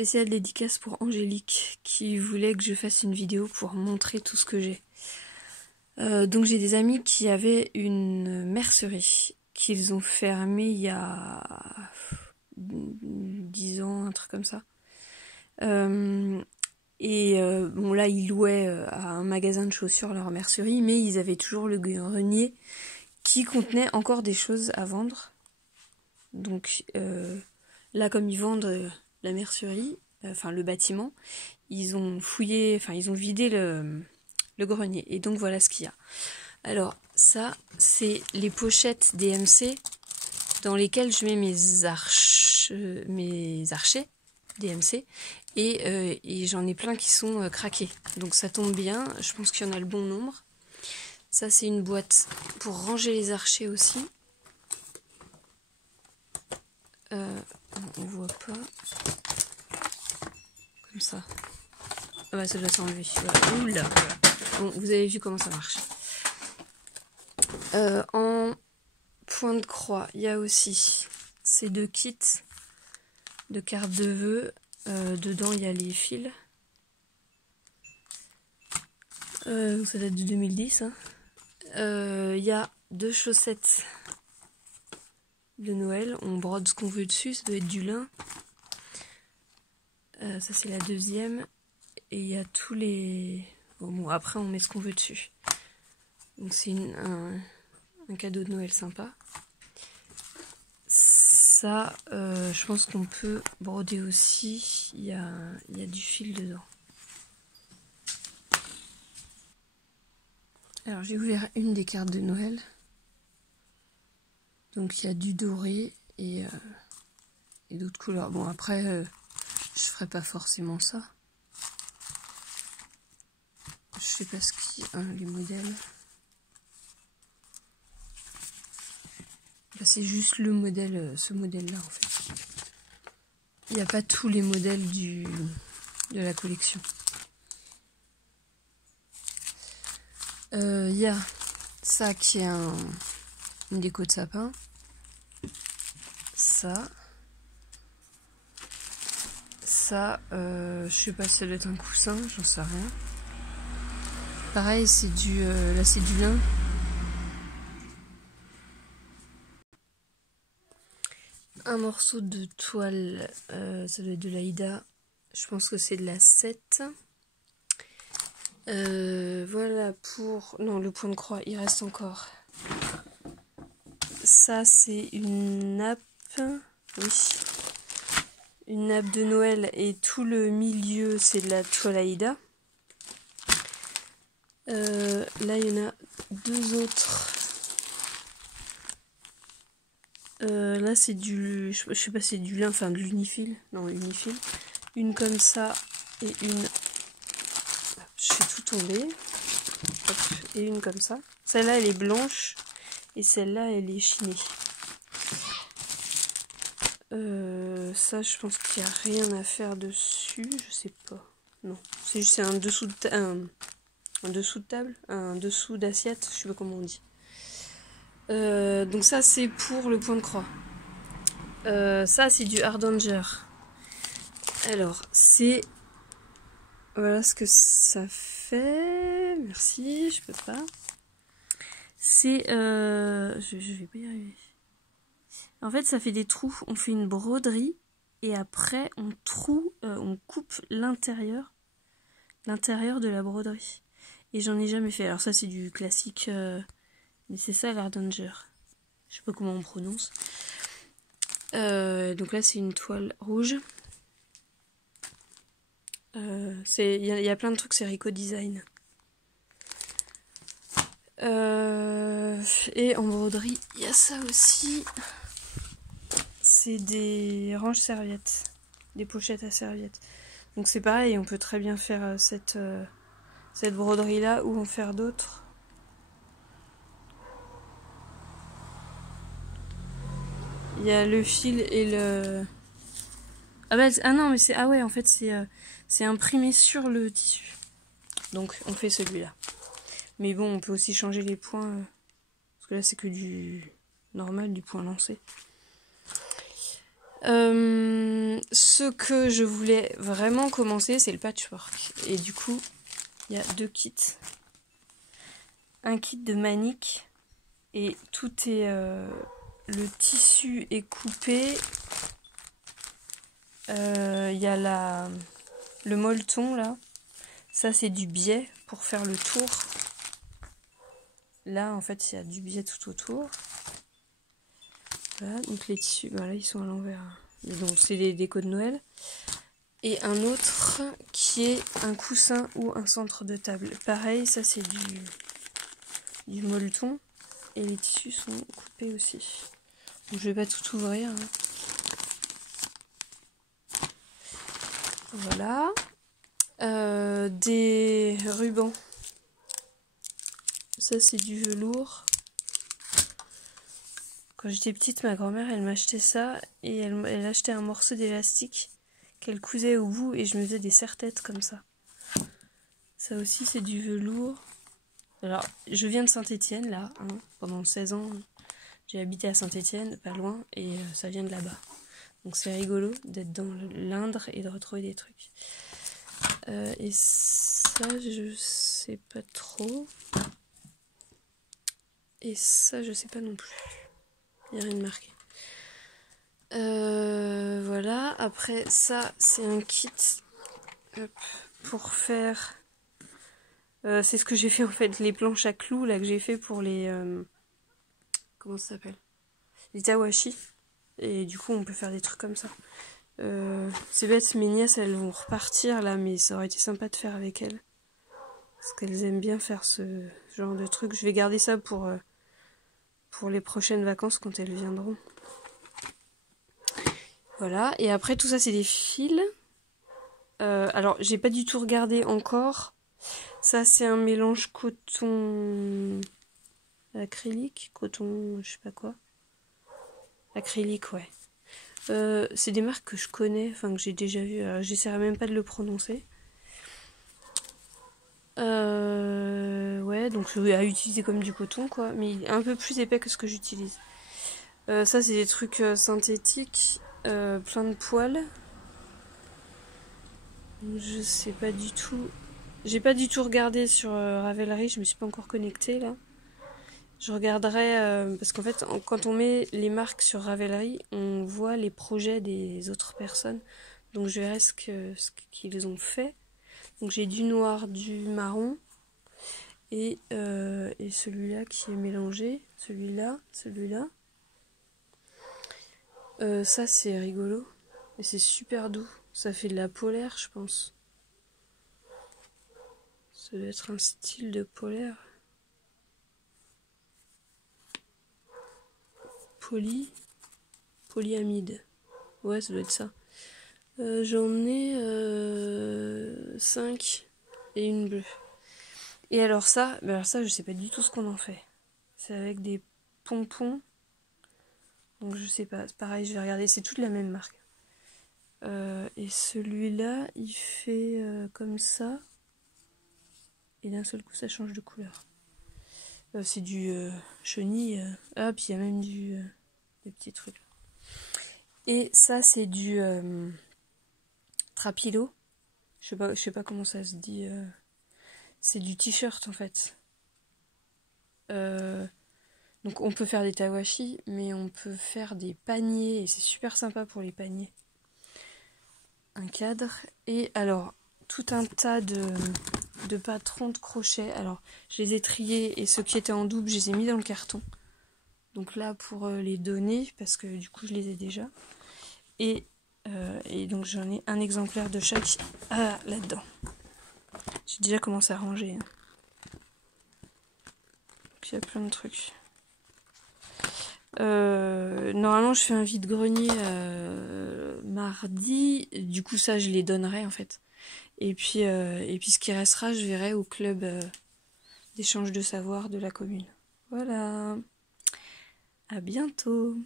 Spéciale dédicace pour Angélique qui voulait que je fasse une vidéo pour montrer tout ce que j'ai. Donc j'ai des amis qui avaient une mercerie qu'ils ont fermée il y a 10 ans, un truc comme ça. Bon là ils louaient à un magasin de chaussures leur mercerie, mais ils avaient toujours le grenier qui contenait encore des choses à vendre. Donc là comme ils vendent la mercerie, enfin le bâtiment, ils ont fouillé, enfin ils ont vidé le grenier. Et donc voilà ce qu'il y a. Alors ça, c'est les pochettes DMC dans lesquelles je mets mes archers DMC. Et j'en ai plein qui sont craqués. Donc ça tombe bien, je pense qu'il y en a le bon nombre. Ça c'est une boîte pour ranger les archers aussi. On voit pas. Comme ça. Ah bah ça doit s'enlever. Voilà. Oula, voilà. Bon, vous avez vu comment ça marche. En point de croix, il y a aussi ces deux kits de cartes de vœux. Dedans, il y a les fils. Ça date de 2010. Hein. Il y a 2 chaussettes de Noël. On brode ce qu'on veut dessus. Ça doit être du lin. Ça, c'est la deuxième. Et il y a tous les... Bon, après, on met ce qu'on veut dessus. Donc, c'est un cadeau de Noël sympa. Ça, je pense qu'on peut broder aussi. Il y a du fil dedans. Alors, j'ai ouvert une des cartes de Noël. Donc, il y a du doré et d'autres couleurs. Bon, après, je ferai pas forcément ça. Je sais pas ce qui... les modèles. Là, c'est juste le modèle, ce modèle-là, en fait. Il n'y a pas tous les modèles de la collection. Il y a ça qui est une déco de sapin. Ça, je sais pas si ça doit être un coussin, j'en sais rien. Pareil, c'est là c'est du lin. Un morceau de toile, ça doit être de l'Aïda. Je pense que c'est de la 7. Voilà pour... Non, le point de croix, il reste encore. Ça, c'est une nappe. Oui. Une nappe de Noël et tout le milieu, c'est de la toile Aïda. Là, il y en a 2 autres. Là, c'est du... Je sais pas, c'est du lin, enfin de l'unifil. Non, unifil. Une comme ça et une... Je fais tout tomber. Hop, et une comme ça. Celle-là, elle est blanche. Et celle-là, elle est chinée. Ça, je pense qu'il n'y a rien à faire dessus. Je sais pas. Non. C'est juste un dessous de table. Un dessous d'assiette. Je sais pas comment on dit. Donc ça, c'est pour le point de croix. Ça, c'est du Hardanger. Alors, c'est... Voilà ce que ça fait. Merci, je peux pas. C'est... Je vais pas y arriver. En fait, ça fait des trous. On fait une broderie. Et après, on coupe l'intérieur. L'intérieur de la broderie. Et j'en ai jamais fait. Alors ça, c'est du classique. Mais c'est ça, l'Hardanger. Je sais pas comment on prononce. Donc là, c'est une toile rouge. Il y a plein de trucs, c'est Rico Design. Et en broderie, il y a ça aussi. C'est des ranges serviettes. Des pochettes à serviettes. Donc c'est pareil, on peut très bien faire cette broderie-là ou en faire d'autres. Il y a le fil et le... Ah non, mais c'est... Ah ouais, en fait, c'est imprimé sur le tissu. Donc, on fait celui-là. Mais bon, on peut aussi changer les points. Parce que là, c'est que du normal, du point lancé. Ce que je voulais vraiment commencer, c'est le patchwork. Et du coup, il y a 2 kits. Un kit de manique. Et tout est... le tissu est coupé. Il y a le molleton là. Ça, c'est du biais pour faire le tour. Là, en fait, il y a du biais tout autour. Voilà, donc les tissus, voilà, ils sont à l'envers. Mais donc, c'est les décos de Noël. Et un autre qui est un coussin ou un centre de table. Pareil, ça, c'est du molleton. Et les tissus sont coupés aussi. Donc, je vais pas tout ouvrir. Hein. Voilà. Des rubans. Ça, c'est du velours. Quand j'étais petite, ma grand-mère, elle m'achetait ça et elle achetait un morceau d'élastique qu'elle cousait au bout et je me faisais des serre-têtes comme ça. Ça aussi, c'est du velours. Alors, je viens de Saint-Étienne, là, hein, pendant 16 ans. J'ai habité à Saint-Étienne, pas loin, et ça vient de là-bas. Donc c'est rigolo d'être dans l'Indre et de retrouver des trucs. Et ça, je sais pas trop. Et ça, je sais pas non plus. Il n'y a rien de marqué. Voilà. Après, ça, c'est un kit pour faire... c'est ce que j'ai fait en fait, les planches à clous là que j'ai fait pour les... comment ça s'appelle? Les tawashi. Et du coup, on peut faire des trucs comme ça. C'est bête, mes nièces, elles vont repartir là, mais ça aurait été sympa de faire avec elles. Parce qu'elles aiment bien faire ce genre de truc. Je vais garder ça pour les prochaines vacances quand elles viendront. Voilà, et après tout ça c'est des fils. Alors j'ai pas du tout regardé encore. Ça c'est un mélange coton acrylique, coton je sais pas quoi. Acrylique, ouais. C'est des marques que je connais, enfin que j'ai déjà vues. J'essaierai même pas de le prononcer. Ouais, donc à utiliser comme du coton quoi, mais un peu plus épais que ce que j'utilise. Ça c'est des trucs synthétiques. Plein de poils. Je sais pas du tout. J'ai pas du tout regardé sur Ravelry, je me suis pas encore connectée là. Je regarderai parce qu'en fait, quand on met les marques sur Ravelry, on voit les projets des autres personnes. Donc je verrai ce qu'ils ont fait. Donc j'ai du noir, du marron et celui-là qui est mélangé. Celui-là. Ça c'est rigolo. Et c'est super doux. Ça fait de la polaire, je pense. Ça doit être un style de polaire. Polyamide. Ouais, ça doit être ça. J'en ai 5 et une bleue. Et alors ça, je sais pas du tout ce qu'on en fait. C'est avec des pompons. Donc je sais pas. Pareil, je vais regarder. C'est toute la même marque. Et celui-là, il fait comme ça. Et d'un seul coup, ça change de couleur. C'est du chenille. Ah, puis il y a même des petits trucs. Et ça, c'est du trapilo. Je sais pas comment ça se dit. C'est du t-shirt en fait. Donc on peut faire des tawashi, mais on peut faire des paniers. Et c'est super sympa pour les paniers. Un cadre. Et alors, tout un tas de patrons de crochets. Alors, je les ai triés et ceux qui étaient en double, je les ai mis dans le carton. Donc là, pour les donner, parce que du coup, je les ai déjà. Et donc, j'en ai un exemplaire de chaque là-dedans. J'ai déjà commencé à ranger. Hein. Puis il y a plein de trucs. Normalement, je fais un vide-grenier mardi. Du coup, ça, je les donnerai en fait. Et puis ce qui restera, je verrai au club d'échange de savoir de la commune. Voilà. À bientôt.